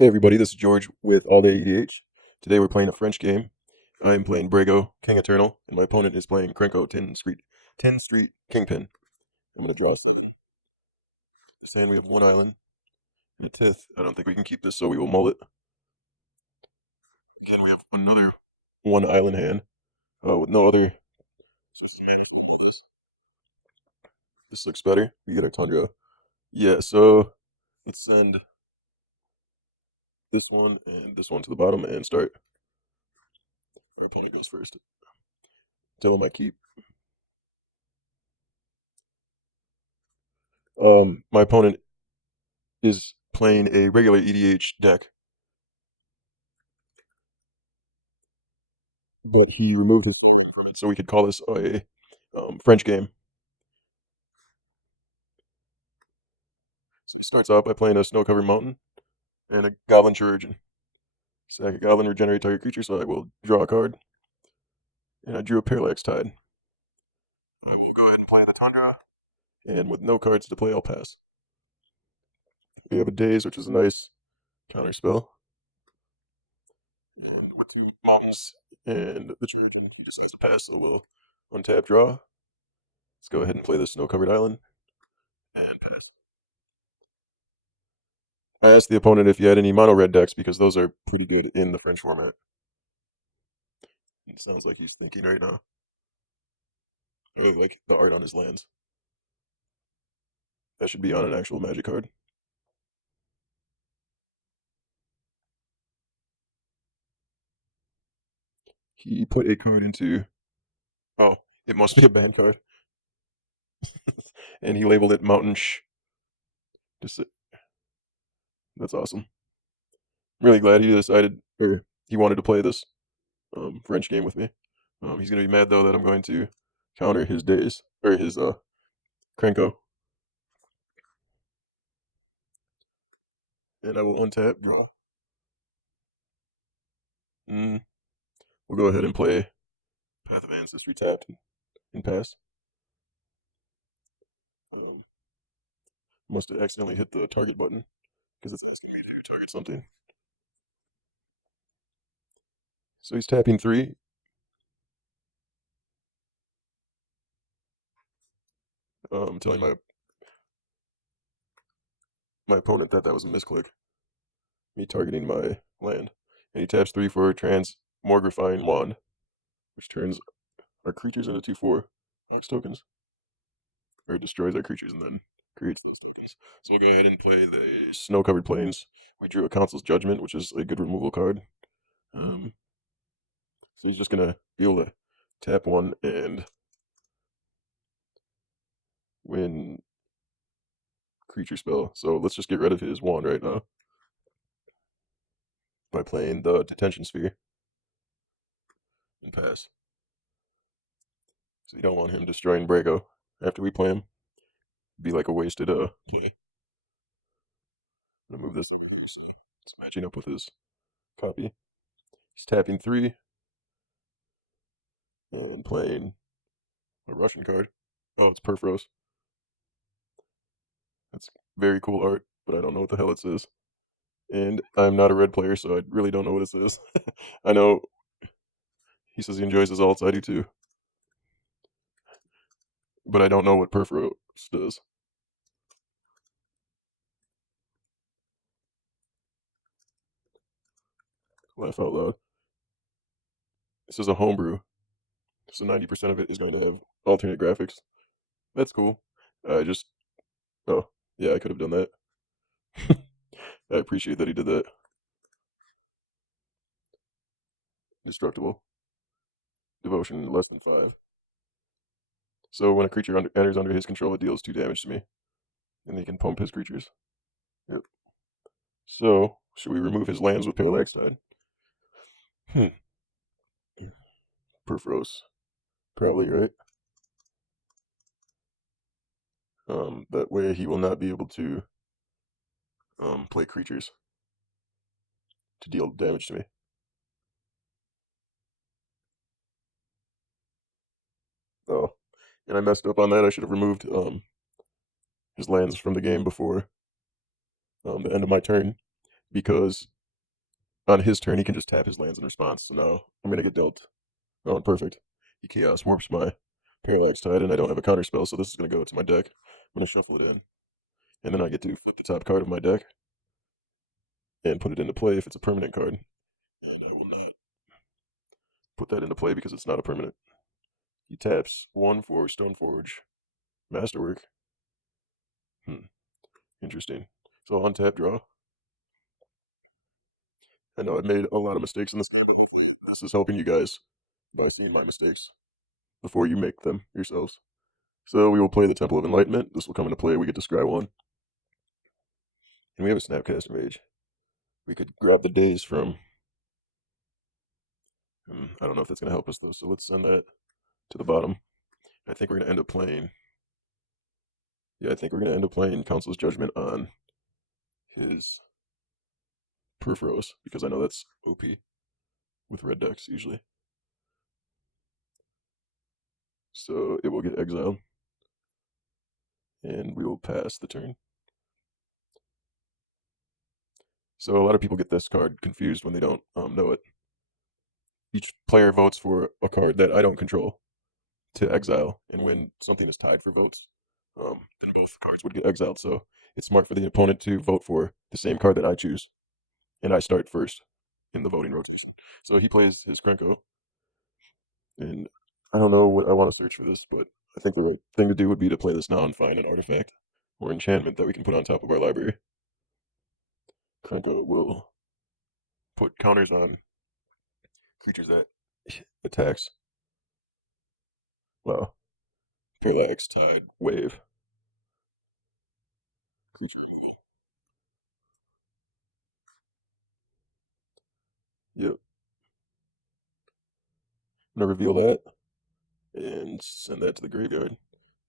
Hey everybody, this is George with All Day EDH. Today we're playing a French game. I am playing Brago, King Eternal, and my opponent is playing Krenko, 10 Street Kingpin. I'm going to draw this hand. We have one island and a Tith. I don't think we can keep this, so we will mull it. Again, we have another one island hand with no other. This looks better. We get our Tundra. Yeah, so let's send this one and this one to the bottom and start. Our opponent goes first. Tell him I keep. My opponent is playing a regular EDH deck, but he removed his so we could call this a French game. So he starts out by playing a snow-covered mountain and a Goblin Chirurgeon. Sack a Goblin, regenerate target creature, so I will draw a card. And I drew a Parallax Tide. I will go ahead and play the Tundra, and with no cards to play, I'll pass. We have a Daze, which is a nice counterspell. And with two mountains and the Chirurgeon, he decides to pass, so we'll untap, draw. Let's go ahead and play the snow-covered island and pass. I asked the opponent if he had any mono red decks because those are pretty good in the French format. It sounds like he's thinking right now. Oh, like the art on his lands. That should be on an actual Magic card. He put a card into. Oh, it must be a banned card. And he labeled it Mountain Shh. That's awesome. Really glad he decided, or he wanted to play this French game with me. He's gonna be mad though that I'm going to counter his days or his Krenko, and I will untap, draw. Mm, we'll go ahead and play Path of Ancestry tapped and pass. Um, must have accidentally hit the target button because it's asking me to target something. So he's tapping three. Telling my opponent that was a misclick. Me targeting my land. And he taps three for Transmogrifying Wand, which turns our creatures into 2/4 box tokens, or destroys our creatures and then creates those tokens. So we'll go ahead and play the Snow Covered Plains. We drew a Council's Judgment, which is a good removal card. Um, so he's just gonna be able to tap one and win creature spell. So let's just get rid of his wand right now by playing the Detention Sphere and pass. So you don't want him destroying Brago after we play him. It'd be like a wasted play. I'm gonna move this. It's matching up with his copy. He's tapping three and playing a Russian card. Oh, it's Perforos. That's very cool art, but I don't know what the hell it says. And I'm not a red player, so I really don't know what it says. I know he says he enjoys his alts, I do too. But I don't know what Perforos does. Laugh out loud. This is a homebrew, so 90% of it is going to have alternate graphics. That's cool. I just, oh, yeah, I could have done that. I appreciate that he did that. Destructible. Devotion less than 5. So when a creature enters under his control, it deals 2 damage to me. And he can pump his creatures. Yep. So, should we remove his lands with Parallax Tide? Hmm. Perforos. Probably, right? That way he will not be able to play creatures to deal damage to me. Oh, and I messed up on that. I should have removed his lands from the game before the end of my turn. because on his turn he can just tap his lands in response. So now I'm gonna get dealt. Oh, and perfect. He Chaos Warps my Parallax Tide, and I don't have a counterspell, so this is gonna go to my deck. I'm gonna shuffle it in, and then I get to flip the top card of my deck and put it into play if it's a permanent card. And I will not put that into play because it's not a permanent. He taps 1 for Stoneforge Masterwork. Interesting. So untap draw. I know I made a lot of mistakes in this game, but hopefully this is helping you guys by seeing my mistakes before you make them yourselves. So we will play the Temple of Enlightenment. This will come into play. We get to scry 1. And we have a Snapcaster Mage. We could grab the days from... I don't know if that's going to help us, though, so let's send that to the bottom. I think we're going to end up playing... Yeah, I think we're going to end up playing Council's Judgment on his Perforos, because I know that's OP with red decks, usually. So it will get exiled. And we will pass the turn. So a lot of people get this card confused when they don't know it. Each player votes for a card that I don't control to exile, and when something is tied for votes, then both cards would get exiled. So it's smart for the opponent to vote for the same card that I choose, and I start first in the voting rotation. So he plays his Krenko, and I don't know what I want to search for this, but I think the right thing to do would be to play this now and find an artifact or enchantment that we can put on top of our library. Krenko will put counters on creatures that attacks. Wow. Parallax, Tide, Wave, creature removal. Yep. I'm gonna reveal that and send that to the graveyard.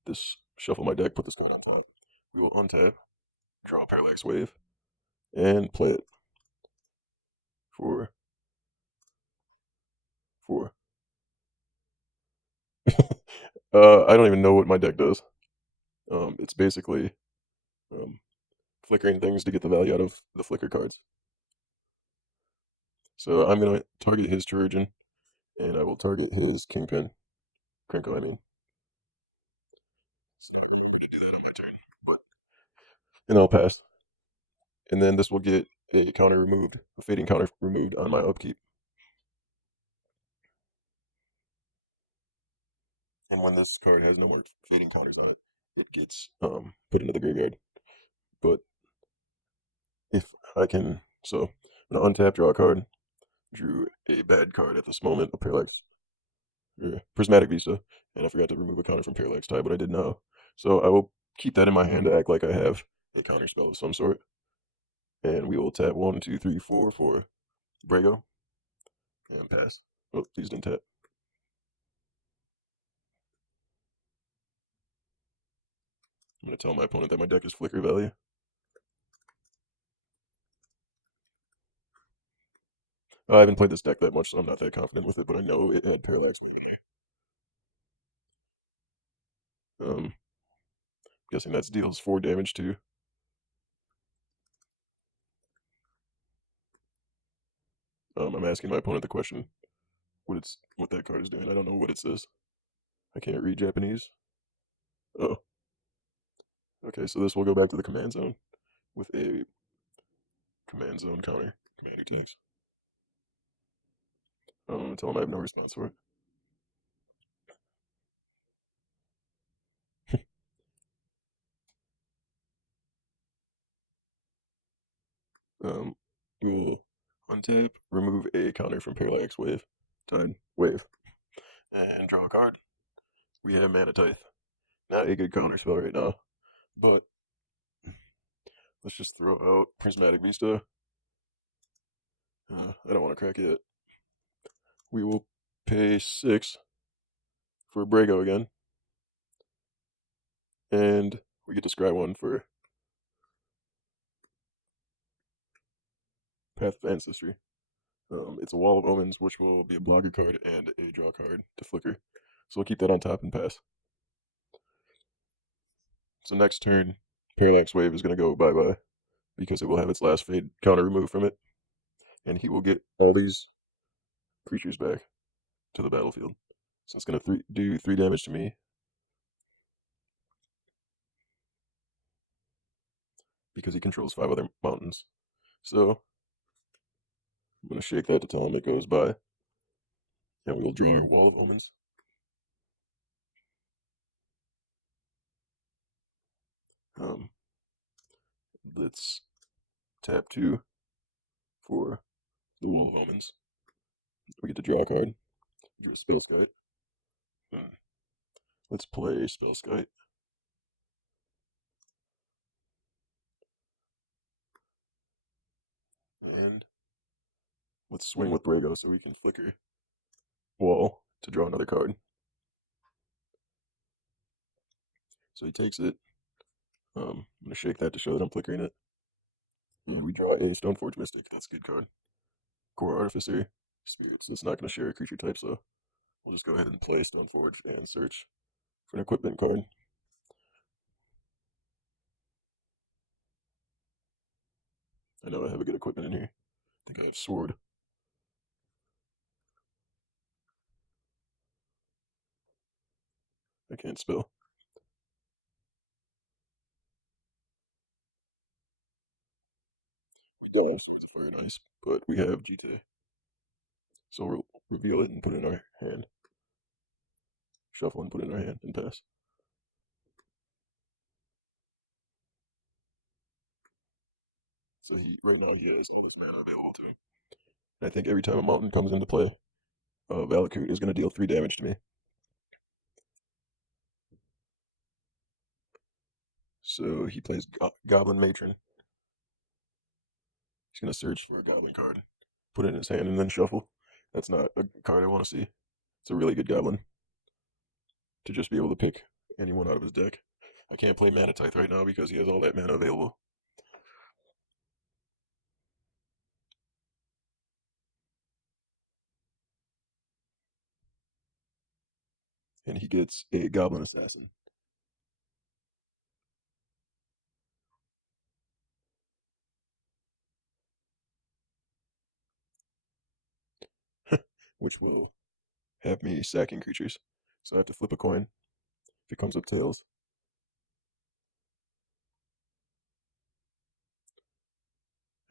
This shuffle my deck, put this card on top. We will untap, draw Parallax Wave, and play it for 4. I don't even know what my deck does. It's basically um, flickering things to get the value out of the flicker cards. So I'm gonna target his Trojan, and I will target his Kingpin. Krenko, I mean. So I'm gonna do that on my turn, but and I'll pass. And then this will get a counter removed, a fading counter removed on my upkeep. And when this card has no more fading counters on it, it gets put into the graveyard. But if I can, so I'm gonna untap, draw a card, drew a bad card at this moment, a Parallax, Prismatic Vista, and I forgot to remove a counter from Parallax Tide, but I did now. So I will keep that in my hand to act like I have a counter spell of some sort. And we will tap 1, 2, 3, 4 for Brago and pass. Oh, please didn't tap. I'm gonna tell my opponent that my deck is flicker value. I haven't played this deck that much, so I'm not that confident with it, but I know it had Parallax. Um, guessing that deals 4 damage too. I'm asking my opponent the question what that card is doing. I don't know what it says. I can't read Japanese. Oh, okay. So this will go back to the command zone with a command zone counter command attacks. I'm gonna tell him I have no response for it. Um, we'll untap, remove a counter from Parallax Wave, Tide Wave, and draw a card. We have Mana Tithe. Not a good counter spell right now, but let's just throw out Prismatic Vista. I don't want to crack it. We will pay 6 for Brago again, and we get to scry 1 for Path of Ancestry. It's a Wall of Omens, which will be a blogger card and a draw card to flicker. So we'll keep that on top and pass. So next turn, Parallax Wave is going to go bye-bye. because it will have its last fade counter removed from it, and he will get all these creatures back to the battlefield. So it's going to do 3 damage to me because he controls 5 other mountains. So I'm going to shake that to tell him it goes by, and we will draw our Wall of Omens. Let's tap 2 for the Wall of Omens. We get to draw a card. Draw a Spellskite. Let's play Spellskite. And let's swing with Brago so we can flicker Wall to draw another card. So he takes it. I'm going to shake that to show that I'm flickering it. And we draw a Stoneforge Mystic. That's a good card. Core Artificer. Spirits. It's not going to share a creature type, so we'll just go ahead and play Stoneforge and search for an equipment card. I know I have a good equipment in here. I think I have Sword. I can't spell. We don't have Swords of Fire and Ice, but we have Gitaxian. So we'll reveal it and put it in our hand. Shuffle and put it in our hand and pass. So right now he has all this mana available to him. And I think every time a mountain comes into play, Valakut is going to deal 3 damage to me. So he plays Goblin Matron. He's going to search for a Goblin card, put it in his hand, and then shuffle. That's not a card I want to see. It's a really good Goblin to just be able to pick anyone out of his deck. I can't play Mana Tithe right now because he has all that mana available. And he gets a Goblin Assassin. Which will have me sacking creatures. So I have to flip a coin. If it comes up tails,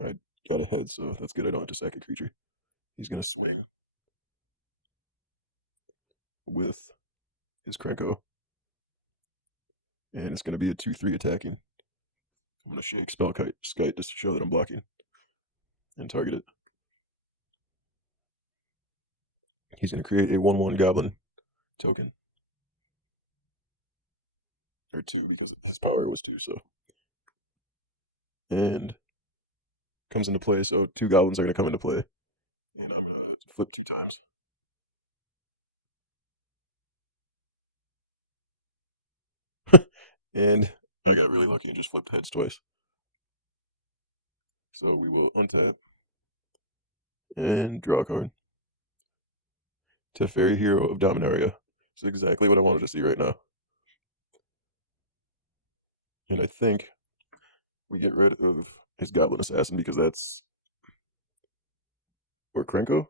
I got a head, so that's good. I don't have to sack a creature. He's going to swing with his Krenko. And it's going to be a 2/3 attacking. I'm going to shake Skite just to show that I'm blocking and target it. He's going to create a 1/1 Goblin token. Or 2 because his power was 2, so. And comes into play, so 2 Goblins are going to come into play. And I'm going to flip 2 times. And I got really lucky and just flipped heads twice. So we will untap and draw a card. Teferi, Hero of Dominaria. It's exactly what I wanted to see right now. And I think we get rid of his Goblin Assassin because that's... Or Krenko?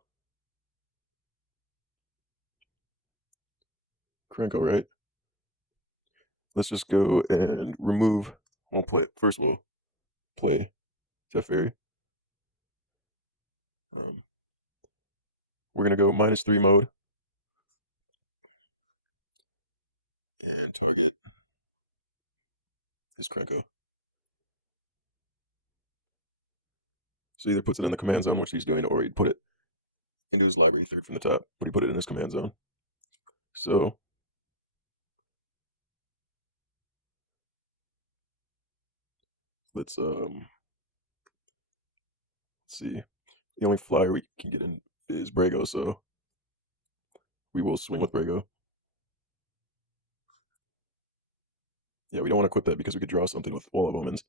Krenko, right? Let's just go and remove... We'll play... First we'll play Teferi. We're going to go -3 mode. And target his Krenko. So either puts it in the command zone, which he's doing, or he'd put it into his library 3rd from the top, but he put it in his command zone. So let's see. The only flyer we can get in is Brago, so we will swing with Brago. Yeah, we don't want to equip that because we could draw something with Wall of Omens.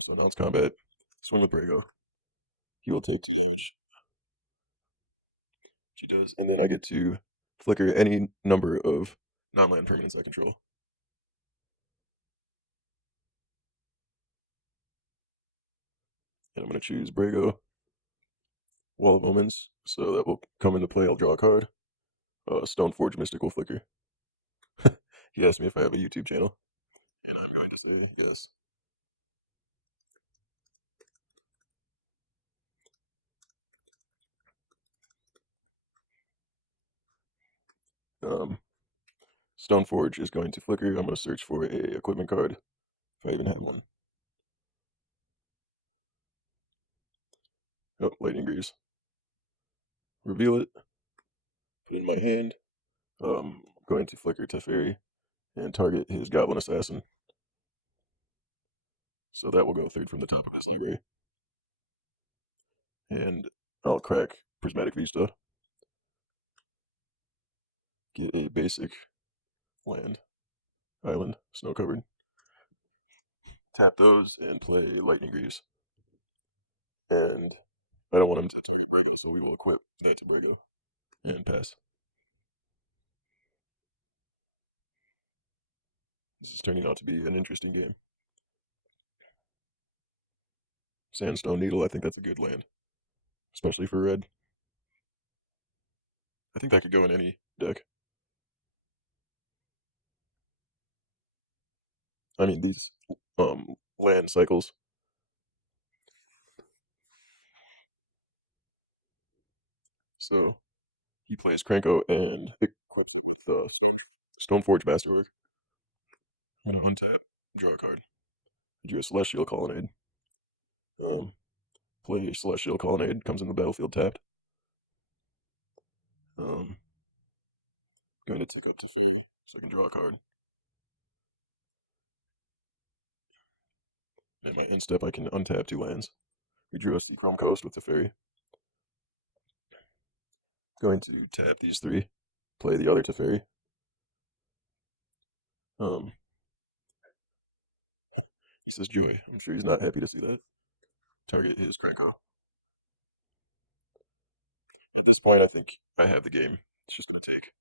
So announce combat. Swing with Brago. He will take 2 damage. She does, and then I get to flicker any number of non-land permanents I control. And I'm going to choose Brago, Wall of Omens, so that will come into play. I'll draw a card. Stoneforge Mystical Flicker. He asked me if I have a YouTube channel, and I'm going to say yes. Um, Stoneforge is going to flicker. I'm going to search for a equipment card, if I even have one. Oh, Lightning Greaves. Reveal it. Put it in my hand. I'm going to flicker Teferi and target his Goblin Assassin. So that will go third from the top of his library. And I'll crack Prismatic Vista. Get a basic land, island, snow covered. Tap those and play Lightning Greaves. And I don't want him to target Bradley, so we will equip that to Brago and pass. This is turning out to be an interesting game. Sandstone Needle, I think that's a good land, especially for red. I think that could go in any deck. I mean, these land cycles. So he plays Krenko and equips it with Stoneforge Masterwork. I'm gonna untap, draw a card. I drew a Celestial Colonnade. Um, play Celestial Colonnade, comes in the battlefield tapped. Going to take up to 3 so I can draw a card. In my end step, I can untap 2 lands. We drew a Chrome Coast with the fairy. Going to tap these 3, play the other Teferi. Um, he says joy. I'm sure he's not happy to see that. Target is Krenko. At this point, I think I have the game. It's just going to take.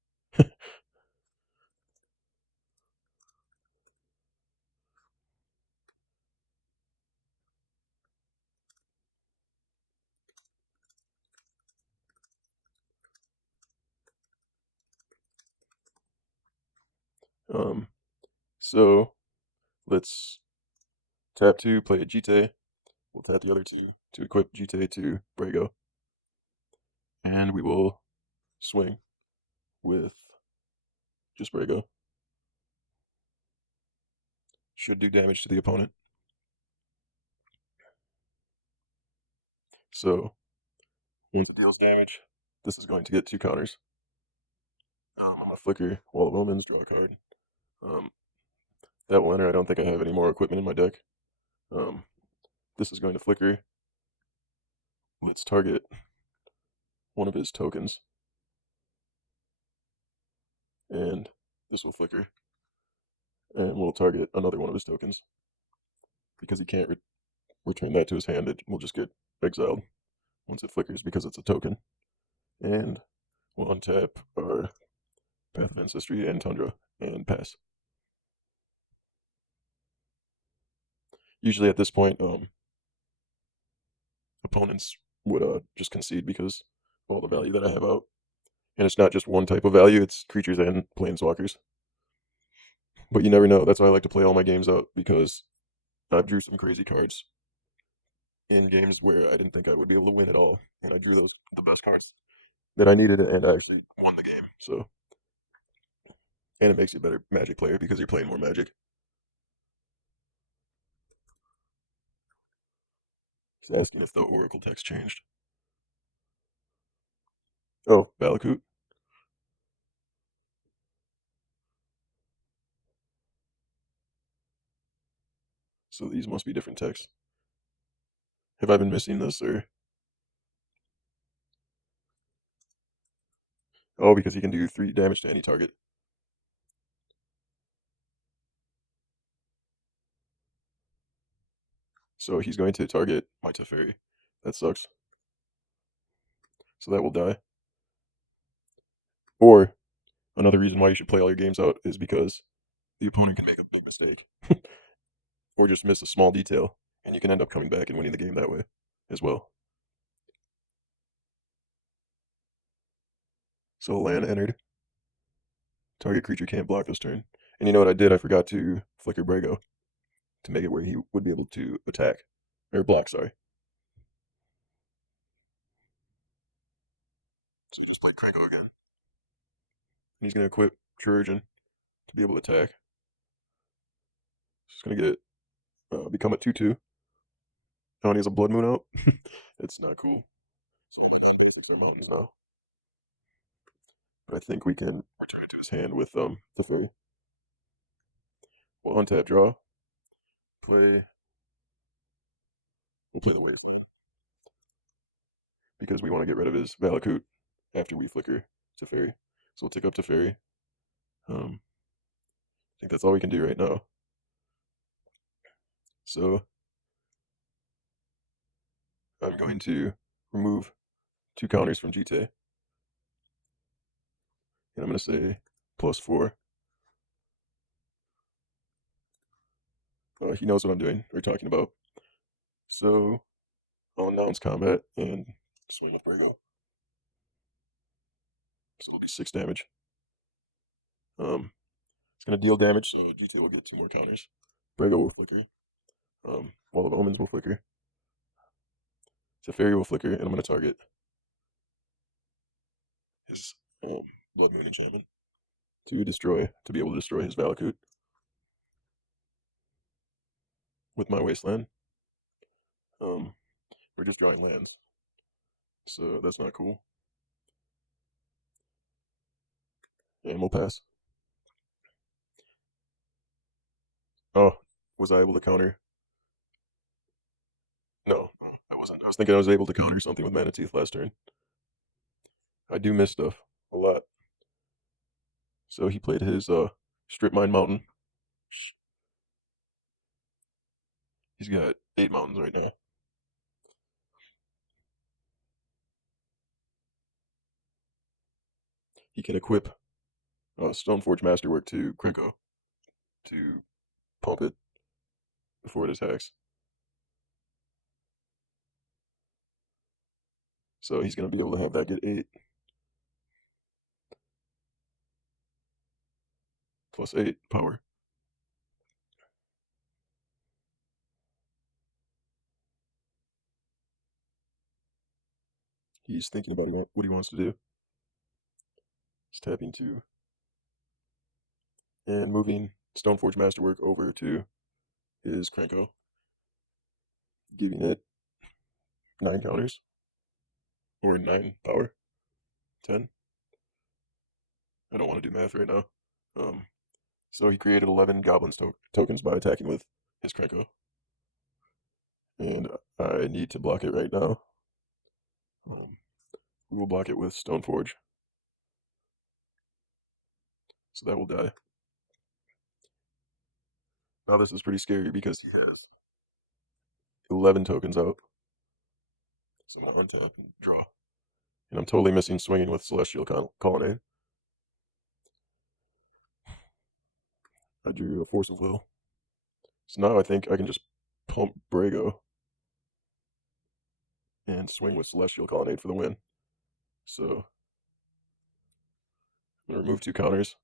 um, so let's tap 2, play a Jite. We'll tap the other 2 to equip Jite to Brago. And we will swing with just Brago. Should do damage to the opponent. So once it deals damage, this is going to get 2 counters. I'm going to flicker Wall of Omens, draw a card. Um, that will enter. I don't think I have any more equipment in my deck. This is going to flicker. Let's target one of his tokens. And this will flicker. And we'll target another one of his tokens. Because he can't return that to his hand, it will just get exiled once it flickers because it's a token. And we'll untap our Path of Ancestry and Tundra and pass. Usually at this point, opponents would just concede because of all the value that I have out. And it's not just one type of value, it's creatures and planeswalkers. But you never know. That's why I like to play all my games out, because I've drew some crazy cards in games where I didn't think I would be able to win at all. And I drew the best cards that I needed, and I actually won the game. So, and it makes you a better Magic player because you're playing more Magic. He's asking if the Oracle text changed. Oh, Valakut. So these must be different texts. Have I been missing this, or? Oh, because he can do 3 damage to any target. So he's going to target my Teferi. That sucks. So that will die. Or, another reason why you should play all your games out is because the opponent can make a big mistake. Or just miss a small detail, and you can end up coming back and winning the game that way. as well. So land entered. Target creature can't block this turn. And you know what I did? I forgot to flicker Brago to make it where he would be able to attack. Or block, sorry. So he just played Krenko again. And he's going to equip Trojan to be able to attack. He's going to get become a 2/2. Oh, and he has a Blood Moon out. It's not cool. So he takes our mountains now. But I think we can return it to his hand with the fairy. We'll untap draw. Play. We'll play the wave because we want to get rid of his Valakut after we flicker Teferi. So we'll tick up Teferi. I think that's all we can do right now. So I'm going to remove 2 counters from Jite. And I'm going to say +4. He knows what I'm doing or talking about. So I'll announce combat and swing with Brago. So it'll be 6 damage. It's going to deal damage, so Jite will get 2 more counters. Brago will flicker. Wall of Omens will flicker. Teferi will flicker, and I'm going to target his Blood Moon enchantment to be able to destroy his Valakut with my Wasteland. We're just drawing lands, so that's not cool. And we'll pass. Oh, was I able to counter? No, I wasn't. I was thinking I was able to counter something with Mana Tithe last turn. I do miss stuff a lot. So he played his Strip Mine Mountain. He's got 8 mountains right now. He can equip Stoneforge Masterwork to Krenko to pump it before it attacks. So he's going to be able to have that get 8. +8 power. He's thinking about what he wants to do. He's tapping 2. And moving Stoneforge Masterwork over to his Krenko, giving it 9 counters. Or 9 power. 10. I don't want to do math right now. So he created 11 Goblins tokens by attacking with his Krenko. And I need to block it right now. We will block it with Stoneforge. So that will die. Now this is pretty scary because he has 11 tokens out. So I'm going to untap and draw. And I'm totally missing swinging with Celestial Colonnade. I drew a Force of Will. So now I think I can just pump Brago and swing with Celestial Colonnade for the win. So I'm going to remove 2 counters.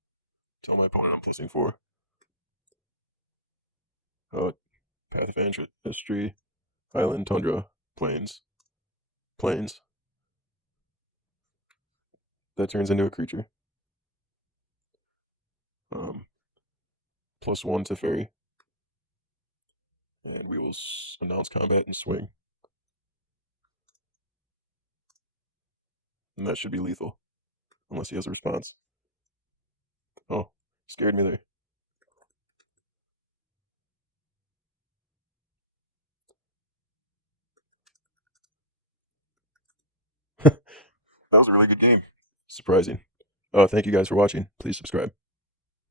Tell my opponent I'm pressing 4. Path of Ancestry, Highland, Tundra, Plains. Plains. That turns into a creature. +1 to Fairy. And we will announce combat and swing. And that should be lethal. Unless he has a response. Oh, scared me there. That was a really good game. Surprising. Thank you guys for watching. Please subscribe.